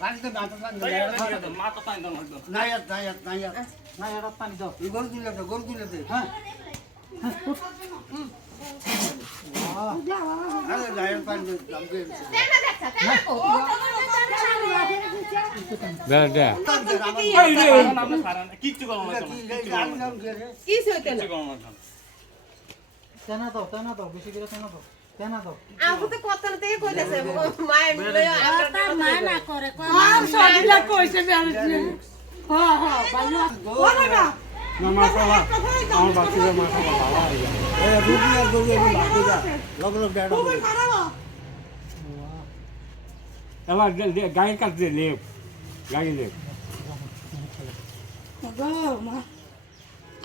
পানিতে মাথা পানি মাথা পানি দাও একদম না এটা পানি দাও গরু তুলে দে হ্যাঁ আরে লাইন পানি দাম দে দে দে কিচ্ছু করো না কিছু হইতে না টানা দাও বেশি করে টানা দাও আপু তো কথা না থেকে কইতাছে মায়ের লইয়া তার মা না করে আর সবগুলা কইছে বেরুছে হ্যাঁ ভালো বলো না না মাশাআল্লাহ আমার বাচ্চাদের মাশাআল্লাহ ভালো হয়ে এই রুটি আর গরু আমি ভাত দা লগ ডেড়া তুমি খারাপ এবার গায়ের কাছে লেপ গায়ে লেপ গো মা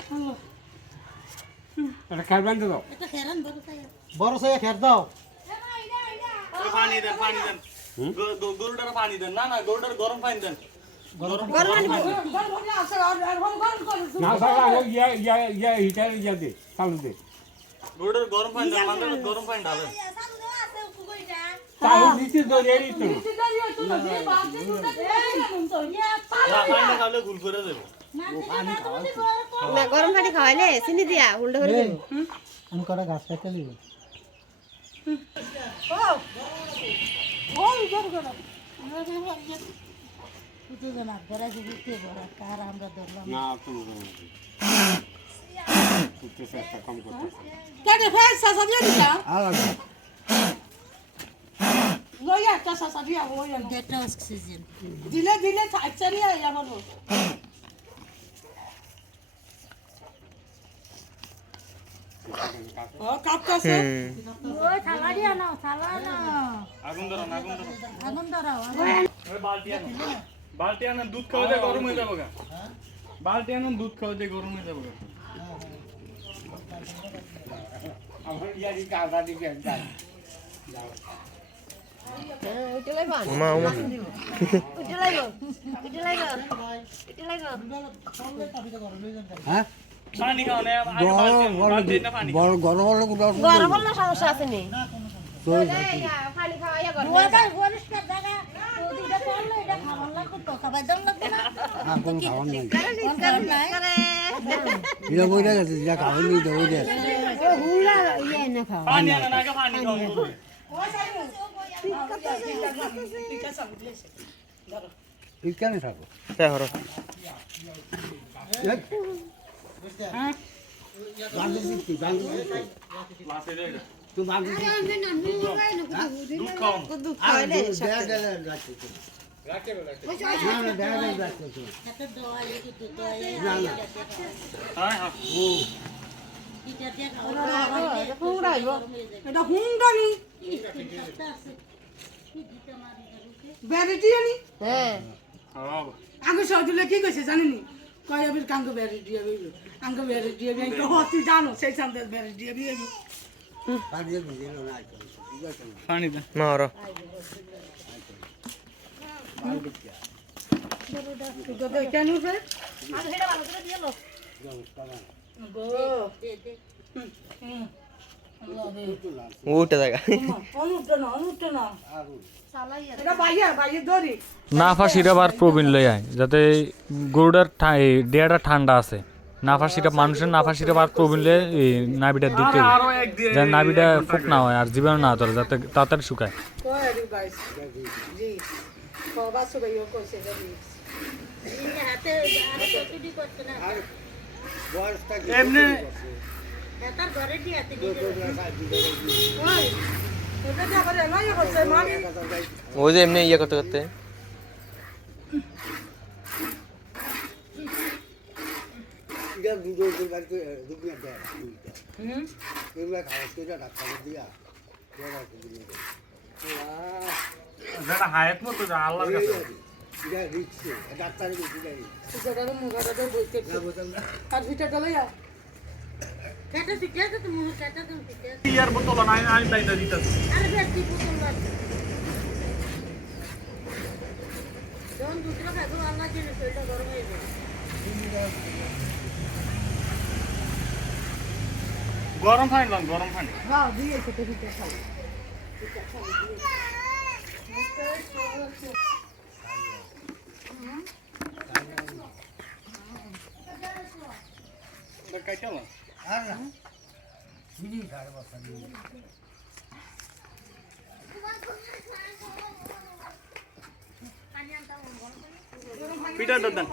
হ্যালো এটা খাইবেন তো এটা হেরান বড় সাইয়া খের দাও পানি দেন গরুটার পানি দেন না গরুটার গরম পানি দেন না বাবা ইয়া হিটার ইয়া দে চালু দে গরুটার গরম পানি দেন মানে গরম পানি ঢালেন চালু দিতে ধরে এই তো পানি খাওয়ালে গুল করে দেবো না গরম পানি খাওয়াইলে চিনি দিয়া উল্টো করে দেব আমি কটা গাছ কাটতে দিব ও ইধর করো তুই তো না বড় দিতে বড় কার আমরা ধরলাম না তুমি তুই চেষ্টা কম করতে কেটে ফেস সাসা দিয়ে দিলা আলাদা লইয়া একটা সাসা দিয়া লইয়া ডেটা অক্সিজেন দিলে চাইছারি আবার ও কাটতাছে ওই থালা দিয়া নাও থালা নাও আগুন ধরো আগুন ধরাও ওই বালতি আনেন দুধ খাওয়াতে গরম হয়ে যাবো গা বালতি আনেন দুধ খাওয়াতে গরম হয়ে যাবো গা আমার ইয়া দি কাটা দি কেন ওইটা লাইবা ওইটা লাইবা হ্যাঁ পানি খাও না বালতি না পানি বড় গরম হলে গরম হলে সমস্যা আছে নি চলে পানি খাওয়াইয়া গরম ওটা পরিষ্কার জায়গা ওদিকে পড়লে এটা খাবার লাগবে তো খাবার দাম লাগবে না না কোনো খাওয়ার নাই খাবার নাই এটা বইটা গেছে যা খাওয়ার নেই তো বইটা ও হুলা ইয়ে না খাও পানি আনেন আগে পানি খাও ঠিক কেন থাকো লাসে রে তুই বাকি দুধ খাও দুধ খাওয়াইলে এত দোয়া লিখি তো দোয়া হ্যাঁ হ্যাঁ এটা দিয়ে খাও হুংড়াইবো এটা হুংডানি ব্যারিটি আনি হ্যাঁ হ্যাঁ আগে সজুলে কি কইছে জানেনি কয় আবির কাঙ্গ ব্যারিটি আবি আঙ্গ ব্যারিটি আবি তো হতি জানো সেই সামনে ব্যারিটি আবি পানি দেন মারো তো তো কেন রে গো উঠে থাকা অনুট না এটা বাইরে ধরি নাফা সিরাপ আর প্রবীণ লই আয় যাতে গরুটার দেয়াটা ঠান্ডা আছে নাফা সিরাপ মানুষের নাফা সিরাপ আর প্রবীণ লয়ে নাভিটা দিতে যেন নাভিটা ফুক না হয় আর জীবাণু না ধরে যাতে তাড়াতাড়ি শুকায় কয় আরে গাইস জি বাবা সবাই ও কইছে জি হাতে আর কতটি করতে না এমনি তার ঘরে দিয়াতে দিতে ওই ওটা যা করে না ইয়ে করছে মানে ওই যে এমনি ইয়ে করতে করতে যেটা হায়াত মতো আল্লাহর কাছে সেটারে মুগাটা বইতে আর ভিটাটা লইয়া কেটে কেটে তুমি কেটে তুমি ইয়ার বোতল আমি বাইন্দা দিতেছি আরে বেশি বোতল না যখন দুটো খাবো আল্লাহ জেনে শরীরটা গরম হয়ে যাবে গরম পানি লাম গরম পানি হ্যাঁ দিয়েছে তো ভিটা খাও কাইটালাম আর না দিদি সাড়ে বস্তা দিদি পিঠাটা দেন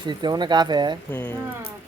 শীতে অনেক কাফে হুম